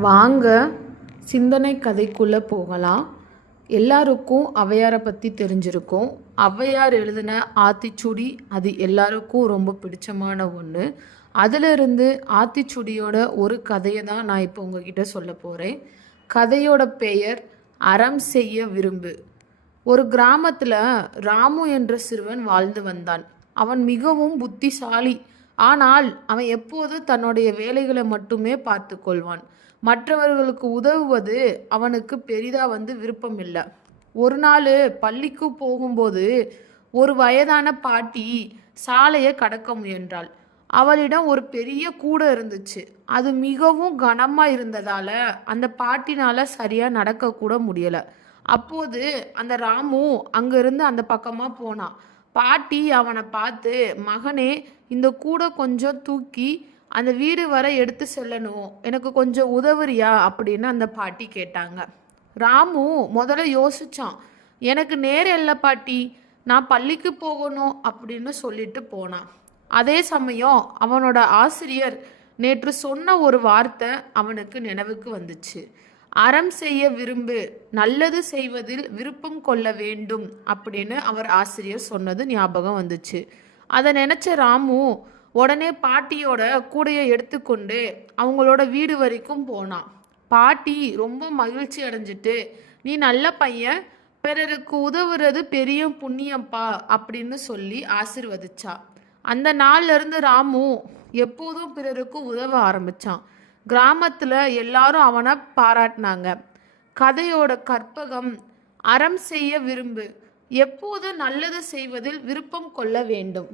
வாங்க சிந்தனை கதைக்குள்ளே போகலாம். எல்லாருக்கும் ஔவையாரை பற்றி தெரிஞ்சிருக்கும். ஔவையார் எழுதின ஆத்திச்சூடி அது எல்லாருக்கும் ரொம்ப பிடிச்சமான ஒன்று. அதிலிருந்து ஆத்திச்சூடியோட ஒரு கதையை தான் நான் இப்போ உங்ககிட்ட சொல்ல போகிறேன். கதையோட பெயர் அறம் செய்ய விரும்பு. ஒரு கிராமத்தில் ராமு என்ற சிறுவன் வாழ்ந்து வந்தான். அவன் மிகவும் புத்திசாலி. ஆனால் அவன் எப்போதும் தன்னுடைய வேலைகளை மட்டுமே பார்த்து கொள்வான். மற்றவர்களுக்கு உதவுவது அவனுக்கு பெரிதாக விருப்பம் இல்லை. ஒரு நாள் பள்ளிக்கு போகும்போது ஒரு வயதான பாட்டி சாலையை கடக்க முயன்றாள். அவளிடம் ஒரு பெரிய கூடை இருந்துச்சு. அது மிகவும் கனமாக இருந்ததால் அந்த பாட்டினால் சரியாக நடக்கக்கூட முடியலை. அப்போது அந்த ராமு அங்கேருந்து அந்த பக்கமாக போனான். பாட்டி அவனை பார்த்து, மகனே, இந்த கூடை கொஞ்சம் தூக்கி அந்த வீடு வரை எடுத்து செல்லணும், எனக்கு கொஞ்சம் உதவுறியா அப்படின்னு அந்த பாட்டி கேட்டாங்க. ராமு முதல்ல யோசிச்சான். எனக்கு நேரம் இல்லை பாட்டி, நான் பள்ளிக்கு போகணும் அப்படின்னு சொல்லிட்டு போனான். அதே சமயம் அவனோட ஆசிரியர் நேற்று சொன்ன ஒரு வார்த்தை அவனுக்கு நினைவுக்கு வந்துச்சு. அறம் செய்ய விரும்பு, நல்லது செய்வதில் விருப்பம் கொள்ள வேண்டும் அப்படின்னு அவர் ஆசிரியர் சொன்னது ஞாபகம் வந்துச்சு. அதை நினச்ச ராமு உடனே பாட்டியோட கூடையை எடுத்துக்கொண்டு அவங்களோட வீடு வரைக்கும் போனான். பாட்டி ரொம்ப மகிழ்ச்சி அடைஞ்சிட்டு, நீ நல்ல பையன், பிறருக்கு உதவுறது பெரிய புண்ணியப்பா அப்படின்னு சொல்லி ஆசிர்வதிச்சா. அந்த நாள்ல இருந்து ராமு எப்போதும் பிறருக்கு உதவ ஆரம்பிச்சான். கிராமத்தில் எல்லாரும் அவனை பாராட்டினாங்க. கதையோட கற்பகம் அறம் செய்ய விரும்பு, எப்போது நல்லது செய்வதில் விருப்பம் கொள்ள வேண்டும்.